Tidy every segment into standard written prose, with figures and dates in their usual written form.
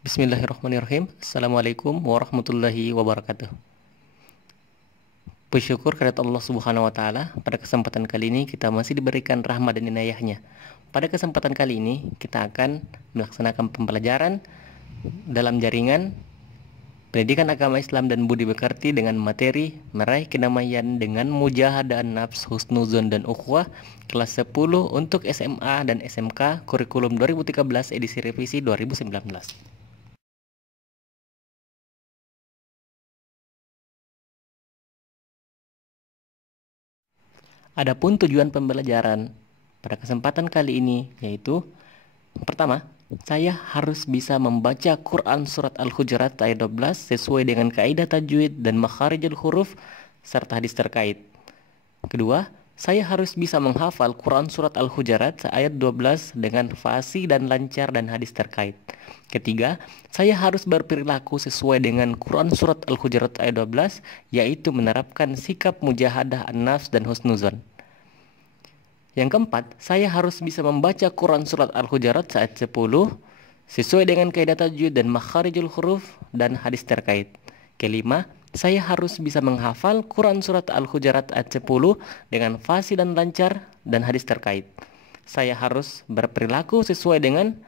Bismillahirrahmanirrahim. Assalamualaikum warahmatullahi wabarakatuh. Bersyukur kehadirat Allah Subhanahu wa taala, pada kesempatan kali ini kita masih diberikan rahmat dan inayahnya. Pada kesempatan kali ini kita akan melaksanakan pembelajaran dalam jaringan Pendidikan Agama Islam dan Budi Pekerti dengan materi Meraih Kedamaian dengan Mujahadah Nafs, Husnuzon dan Ukhuwah kelas 10 untuk SMA dan SMK kurikulum 2013 edisi revisi 2019. Adapun tujuan pembelajaran pada kesempatan kali ini yaitu pertama, saya harus bisa membaca Quran Surat Al-Hujurat ayat 12 sesuai dengan kaidah tajwid dan makharijul huruf serta hadis terkait. Kedua, saya harus bisa menghafal Quran Surat Al-Hujurat ayat 12 dengan fasih dan lancar dan hadis terkait. Ketiga, saya harus berperilaku sesuai dengan Quran Surat Al-Hujurat ayat 12, yaitu menerapkan sikap mujahadah an-nafs dan husnuzon. Yang keempat, saya harus bisa membaca Quran Surat Al-Hujurat ayat 10 sesuai dengan kaidah tajwid dan makharijul huruf dan hadis terkait. Kelima, saya harus bisa menghafal Quran Surat Al-Hujurat ayat 10 dengan fasih dan lancar dan hadis terkait. Saya harus berperilaku sesuai dengan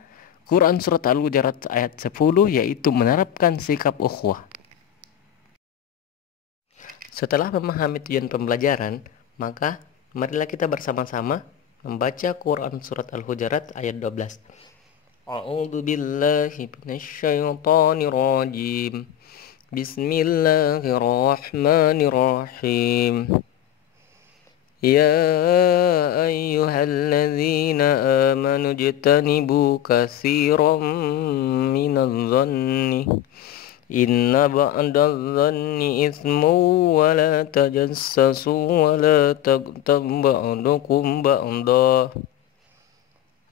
Quran Surat Al-Hujurat ayat 10, yaitu menerapkan sikap ukhuwah. Setelah memahami tujuan pembelajaran, maka marilah kita bersama-sama membaca Quran Surat Al-Hujurat ayat 12. A'udzu billahi minasyaitonir rajim. Bismillahirrahmanirrahim. Ya ayyuhalladzina amanu jtanibu katsiran minadh dhanni Inna ba'dadh-dhanni ithmu wa la tajassasu wa la taghtab ba'dukum ba'da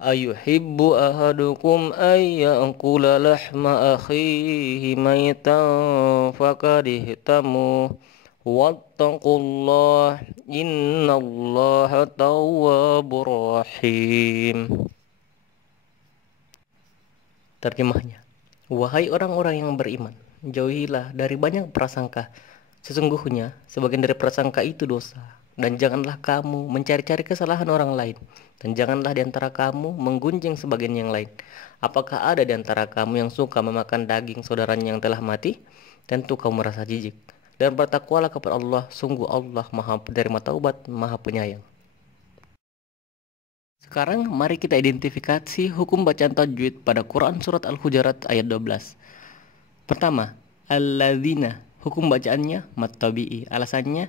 ayuhibbu ahadukum ay ya'kula lahma akhihi maytan fakarihtamu wattaqullah innallaha tawwabur rahim. Terjemahnya, wahai orang-orang yang beriman, jauhilah dari banyak prasangka. Sesungguhnya, sebagian dari prasangka itu dosa. Dan janganlah kamu mencari-cari kesalahan orang lain. Dan janganlah di antara kamu menggunjing sebagian yang lain. Apakah ada di antara kamu yang suka memakan daging saudaranya yang telah mati? Tentu kamu merasa jijik. Dan bertakwalah kepada Allah, sungguh Allah Maha Penerima Taubat, Maha Penyayang. Sekarang mari kita identifikasi hukum bacaan tajwid pada Quran Surat Al-Hujurat ayat 12. Pertama, alladzina, hukum bacaannya mad tabi'i. Alasannya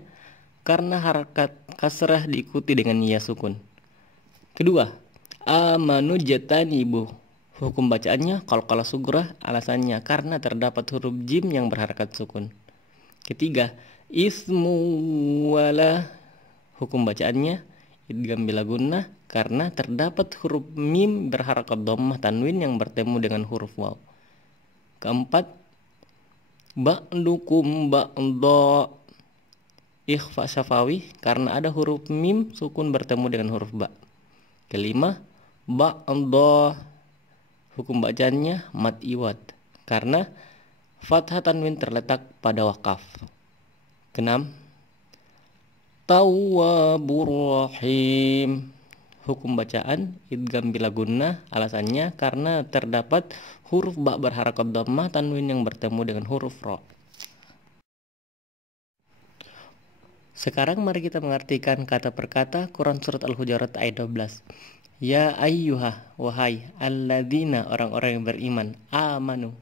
karena harakat kasrah diikuti dengan ya sukun. Kedua, amanu jatanibu, hukum bacaannya qalqalah sugrah. Alasannya karena terdapat huruf jim yang berharakat sukun. Ketiga, ismu wala, hukum bacaannya idgham bila gunnah karena terdapat huruf mim berharakat dhammah tanwin yang bertemu dengan huruf waw. Keempat, ba'dukum ba'da, ikhfa syafawi karena ada huruf mim sukun bertemu dengan huruf ba. Kelima, ba'da, hukum bacaannya mad iwad karena fathah tanwin terletak pada wakaf. Keenam, tawwabur rahim, hukum bacaan idgham bila gunnah. Alasannya karena terdapat huruf ba berharakat dhammah tanwin yang bertemu dengan huruf ra. Sekarang mari kita mengartikan kata per kata Quran Surat Al-Hujurat ayat 12. Ya ayyuha, wahai alladzina, orang-orang yang beriman, amanu,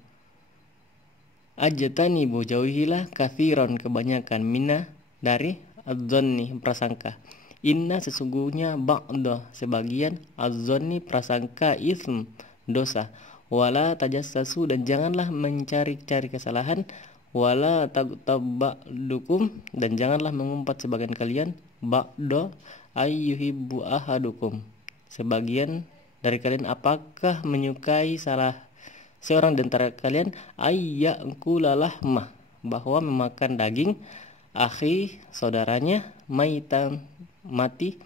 ajtanibu, jauhilah, kathiron, kebanyakan, mina, dari adzanni, prasangka. Inna, sesungguhnya, ba'da, sebagian, adzanni, prasangka, ism, dosa. Wala tajassasu, dan janganlah mencari-cari kesalahan. Wala taghtab ba'dukum, dan janganlah mengumpat sebagian kalian. Ba'da ayyuhibbu ahadukum, sebagian dari kalian apakah menyukai salah seorang di antara kalian ayyakula lahmah, bahwa memakan daging, akhi, saudaranya, maitan, mati,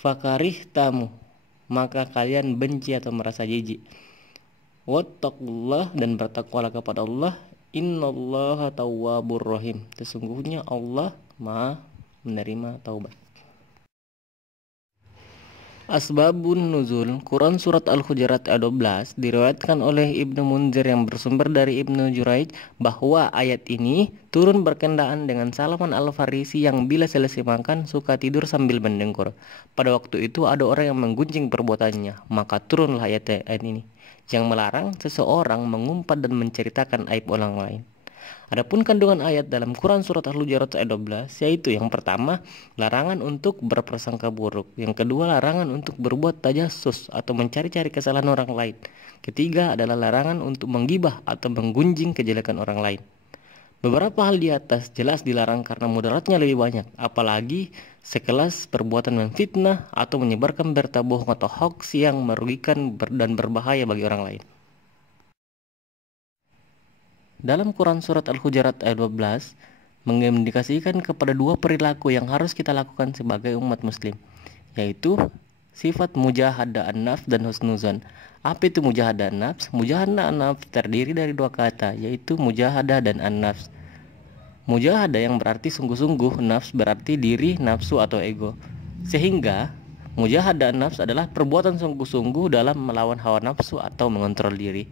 fakarih tamu, maka kalian benci atau merasa jijik. Wattaqullah, dan bertakwalah kepada Allah. Innallaha tawwabur rahim. Sesungguhnya Allah Maha menerima taubat. Asbabun Nuzul Quran Surat Al-Hujurat ayat 12 diriwayatkan oleh Ibnu Munzir yang bersumber dari Ibnu Juraij bahwa ayat ini turun berkenaan dengan Salman Al-Farisi yang bila selesai makan suka tidur sambil mendengkur. Pada waktu itu ada orang yang menggunjing perbuatannya, maka turunlah ayat ini yang melarang seseorang mengumpat dan menceritakan aib orang lain. Adapun kandungan ayat dalam Quran Surat Al-Hujurat ayat 12, yaitu yang pertama, larangan untuk berprasangka buruk. Yang kedua, larangan untuk berbuat tajassus atau mencari-cari kesalahan orang lain. Ketiga adalah larangan untuk menggibah atau menggunjing kejelekan orang lain. Beberapa hal di atas jelas dilarang karena mudaratnya lebih banyak, apalagi sekelas perbuatan memfitnah atau menyebarkan berita bohong atau hoax yang merugikan dan berbahaya bagi orang lain. Dalam Quran Surat Al-Hujurat ayat 12 mengindikasikan kepada dua perilaku yang harus kita lakukan sebagai umat muslim, yaitu sifat mujahadah an-nafs dan husnuzan. Apa itu mujahadah an-nafs? Mujahadah an-nafs terdiri dari dua kata, yaitu mujahadah dan an-nafs. Mujahadah yang berarti sungguh-sungguh, nafs berarti diri, nafsu atau ego. Sehingga mujahadah an-nafs adalah perbuatan sungguh-sungguh dalam melawan hawa nafsu atau mengontrol diri.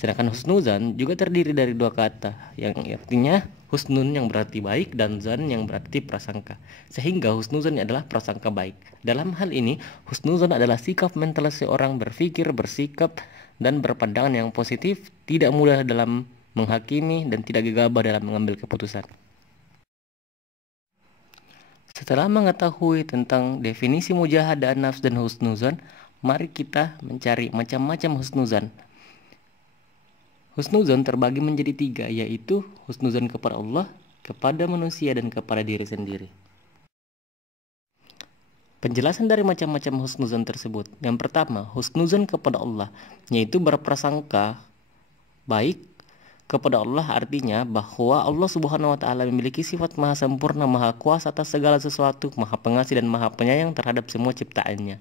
Sedangkan husnuzan juga terdiri dari dua kata, yang artinya husnun yang berarti baik dan zan yang berarti prasangka. Sehingga husnuzan adalah prasangka baik. Dalam hal ini, husnuzan adalah sikap mental seorang berpikir, bersikap, dan berpandangan yang positif, tidak mudah dalam menghakimi, dan tidak gegabah dalam mengambil keputusan. Setelah mengetahui tentang definisi mujahadah nafs dan husnuzan, mari kita mencari macam-macam husnuzan. Husnuzan terbagi menjadi tiga, yaitu husnuzan kepada Allah, kepada manusia, dan kepada diri sendiri. Penjelasan dari macam-macam husnuzan tersebut. Yang pertama, husnuzan kepada Allah, yaitu berprasangka baik kepada Allah, artinya bahwa Allah Subhanahu wa taala memiliki sifat maha sempurna, maha kuasa atas segala sesuatu, maha pengasih dan maha penyayang terhadap semua ciptaannya.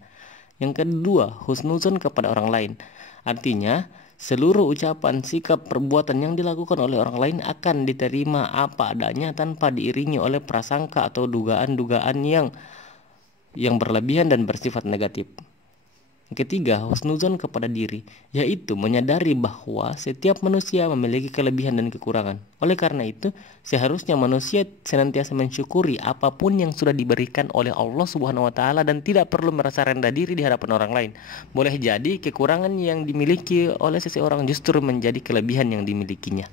Yang kedua, husnuzan kepada orang lain, artinya seluruh ucapan, sikap, perbuatan yang dilakukan oleh orang lain akan diterima apa adanya tanpa diiringi oleh prasangka atau dugaan-dugaan yang berlebihan dan bersifat negatif. Yang ketiga, husnuzan kepada diri, yaitu menyadari bahwa setiap manusia memiliki kelebihan dan kekurangan. Oleh karena itu, seharusnya manusia senantiasa mensyukuri apapun yang sudah diberikan oleh Allah Subhanahu wa taala dan tidak perlu merasa rendah diri di hadapan orang lain. Boleh jadi kekurangan yang dimiliki oleh seseorang justru menjadi kelebihan yang dimilikinya.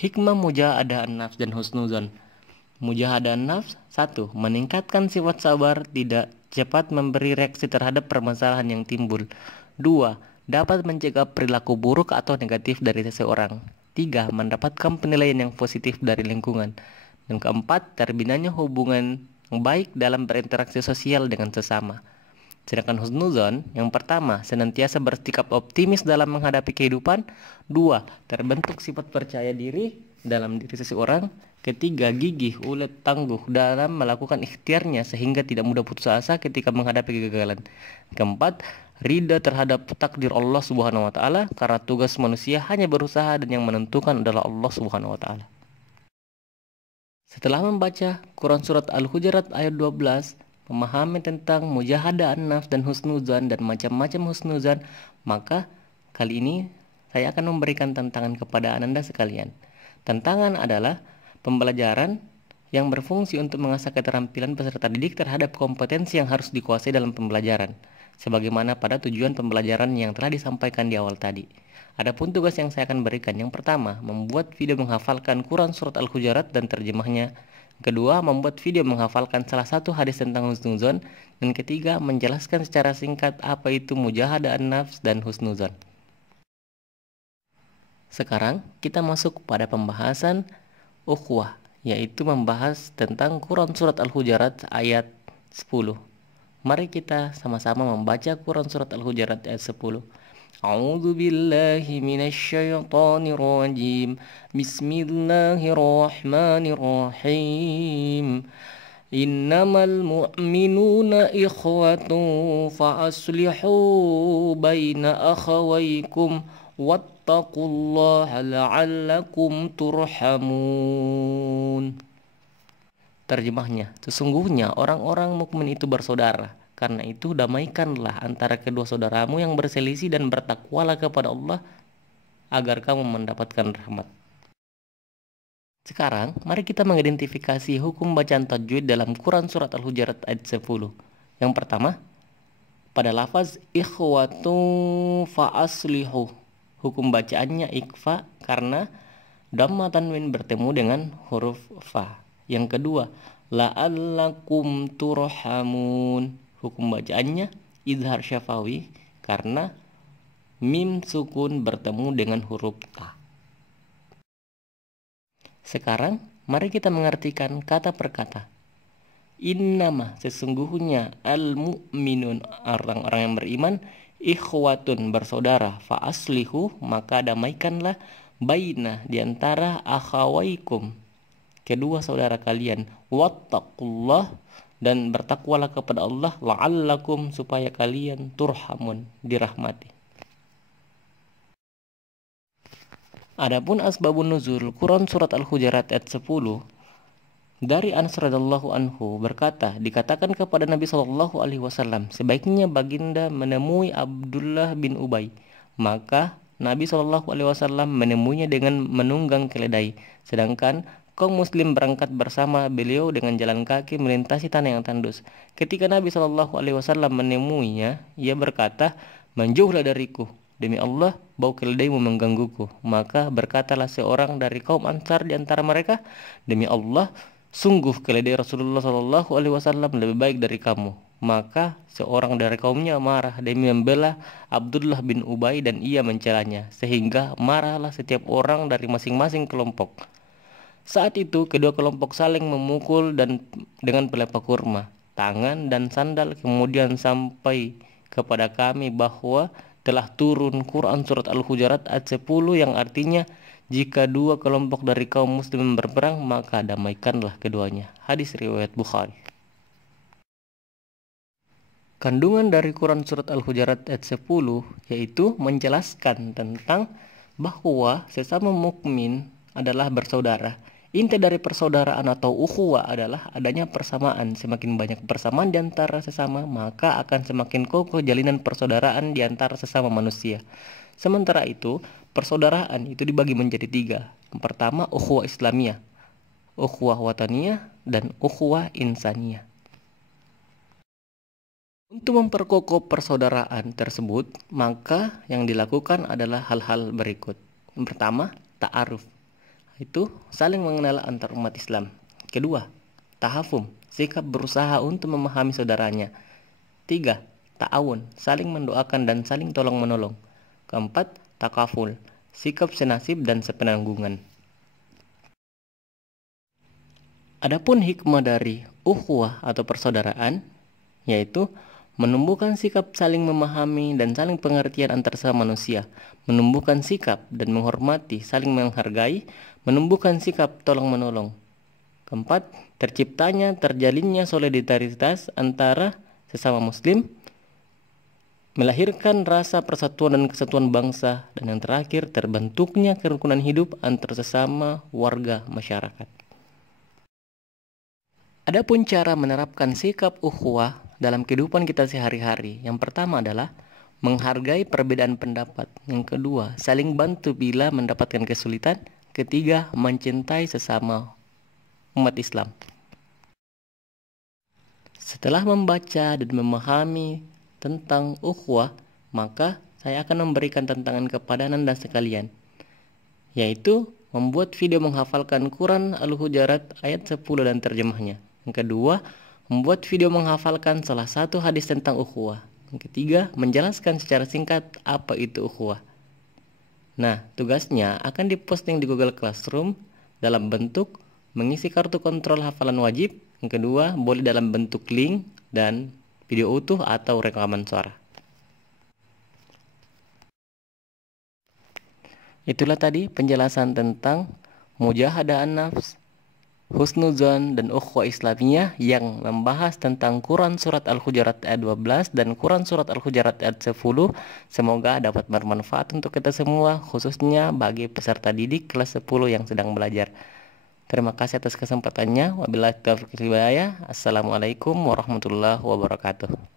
Hikmah mujahadah an-nafs dan husnuzan. Mujahadah an-nafs, 1. Meningkatkan sifat sabar, tidak cepat memberi reaksi terhadap permasalahan yang timbul. 2. Dapat mencegah perilaku buruk atau negatif dari seseorang. 3. Mendapatkan penilaian yang positif dari lingkungan. Dan keempat, terbinanya hubungan yang baik dalam berinteraksi sosial dengan sesama. Sedangkan husnuzan, yang pertama, senantiasa bersikap optimis dalam menghadapi kehidupan. 2. Terbentuk sifat percaya diri dalam diri seseorang. Ketiga, gigih, ulet, tangguh dalam melakukan ikhtiarnya sehingga tidak mudah putus asa ketika menghadapi kegagalan. Keempat, ridha terhadap takdir Allah Subhanahu wa taala karena tugas manusia hanya berusaha dan yang menentukan adalah Allah Subhanahu wa taala. Setelah membaca Quran Surat Al-Hujurat ayat 12, memahami tentang mujahadah an-nafs dan husnuzan dan macam-macam husnuzan, maka kali ini saya akan memberikan tantangan kepada Anda sekalian. Tantangan adalah pembelajaran yang berfungsi untuk mengasah keterampilan peserta didik terhadap kompetensi yang harus dikuasai dalam pembelajaran, sebagaimana pada tujuan pembelajaran yang telah disampaikan di awal tadi. Adapun tugas yang saya akan berikan, yang pertama, membuat video menghafalkan Quran Surat Al-Hujurat dan terjemahnya. Kedua, membuat video menghafalkan salah satu hadis tentang husnuzan. Dan ketiga, menjelaskan secara singkat apa itu mujahadah an-nafs dan husnuzan. Sekarang kita masuk pada pembahasan ukhuwah, yaitu membahas tentang Quran Surat Al-Hujurat ayat 10. Mari kita sama-sama membaca Quran Surat Al-Hujurat ayat 10. A'udzu billahi minasyaitonir rajim. Bismillahirrahmanirrahim. Innamal mu'minuna ikhwatun fa aslihu baina akhawaykum wattaqullaha la'allakum turhamun. Terjemahnya, sesungguhnya orang-orang mukmin itu bersaudara. Karena itu damaikanlah antara kedua saudaramu yang berselisih dan bertakwalah kepada Allah agar kamu mendapatkan rahmat. Sekarang, mari kita mengidentifikasi hukum bacaan tajwid dalam Quran Surat Al-Hujurat ayat 10. Yang pertama, pada lafaz ikhwatu fa'aslihu. Hukum bacaannya ikfa karena dhamma tanwin bertemu dengan huruf fa. Yang kedua, la'allakum turhamun. Hukum bacaannya izhar syafawi karena mim sukun bertemu dengan huruf ta. Sekarang, mari kita mengartikan kata per kata. Innama, sesungguhnya, al-mu'minun, orang-orang yang beriman, ikhwatun, bersaudara, fa'aslihu, maka damaikanlah, baina, diantara akhawaikum, kedua saudara kalian, wattaqullah, dan bertakwalah kepada Allah, la'allakum, supaya kalian turhamun, dirahmati. Adapun asbabun nuzul Quran Surat Al-Hujurat ayat 10, dari Anas radhiyallahu anhu berkata, dikatakan kepada Nabi SAW, sebaiknya baginda menemui Abdullah bin Ubay. Maka Nabi SAW menemuinya dengan menunggang keledai, sedangkan kaum muslim berangkat bersama beliau dengan jalan kaki melintasi tanah yang tandus. Ketika Nabi SAW menemuinya, ia berkata, menjauhlah dariku. Demi Allah, bau keledaimu menggangguku. Maka berkatalah seorang dari kaum Ansar di antara mereka, demi Allah, sungguh keledai Rasulullah SAW lebih baik dari kamu. Maka seorang dari kaumnya marah demi membela Abdullah bin Ubay dan ia mencelanya, sehingga marahlah setiap orang dari masing-masing kelompok. Saat itu kedua kelompok saling memukul dan dengan pelepah kurma, tangan dan sandal, kemudian sampai kepada kami bahwa telah turun Quran Surat Al-Hujurat ayat 10 yang artinya, jika dua kelompok dari kaum muslim berperang, maka damaikanlah keduanya. Hadis riwayat Bukhari. Kandungan dari Quran Surat Al-Hujurat ayat 10 yaitu menjelaskan tentang bahwa sesama mukmin adalah bersaudara. Inti dari persaudaraan atau ukhuwah adalah adanya persamaan. Semakin banyak persamaan di antara sesama, maka akan semakin kokoh jalinan persaudaraan di antara sesama manusia. Sementara itu, persaudaraan itu dibagi menjadi tiga. Yang pertama, ukhuwah Islamiyah, ukhuwah wataniyah, dan ukhuwah insaniyah. Untuk memperkokoh persaudaraan tersebut, maka yang dilakukan adalah hal-hal berikut. Yang pertama, ta'aruf, itu saling mengenal antar umat Islam. Kedua, tahafum, sikap berusaha untuk memahami saudaranya. 3, ta'awun, saling mendoakan dan saling tolong-menolong. Keempat, takaful, sikap senasib dan sepenanggungan. Adapun hikmah dari ukhuwah atau persaudaraan, yaitu menumbuhkan sikap saling memahami dan saling pengertian antar sesama manusia, menumbuhkan sikap dan menghormati, saling menghargai, menumbuhkan sikap tolong-menolong. Keempat, terjalinnya solidaritas antara sesama muslim, melahirkan rasa persatuan dan kesatuan bangsa, dan yang terakhir, terbentuknya kerukunan hidup antar sesama warga masyarakat. Adapun cara menerapkan sikap ukhuwah dalam kehidupan kita sehari-hari, yang pertama adalah menghargai perbedaan pendapat. Yang kedua, saling bantu bila mendapatkan kesulitan. Ketiga, mencintai sesama umat Islam. Setelah membaca dan memahami tentang ukhuwah, maka saya akan memberikan tantangan kepada Anda sekalian, yaitu membuat video menghafalkan Quran Al-Hujurat ayat 10 dan terjemahnya. Yang kedua, membuat video menghafalkan salah satu hadis tentang ukhuwah. Yang ketiga, menjelaskan secara singkat apa itu ukhuwah. Nah, tugasnya akan diposting di Google Classroom dalam bentuk mengisi kartu kontrol hafalan wajib. Yang kedua, boleh dalam bentuk link dan video utuh atau rekaman suara. Itulah tadi penjelasan tentang mujahadah an-nafs, Husnuzon dan Ukhuwah Islamiyah yang membahas tentang Quran Surat Al-Hujurat ayat 12 dan Quran Surat Al-Hujurat ayat 10. Semoga dapat bermanfaat untuk kita semua, khususnya bagi peserta didik kelas 10 yang sedang belajar. Terima kasih atas kesempatannya. Wabillahi taufiq wal hidayah. Assalamualaikum warahmatullahi wabarakatuh.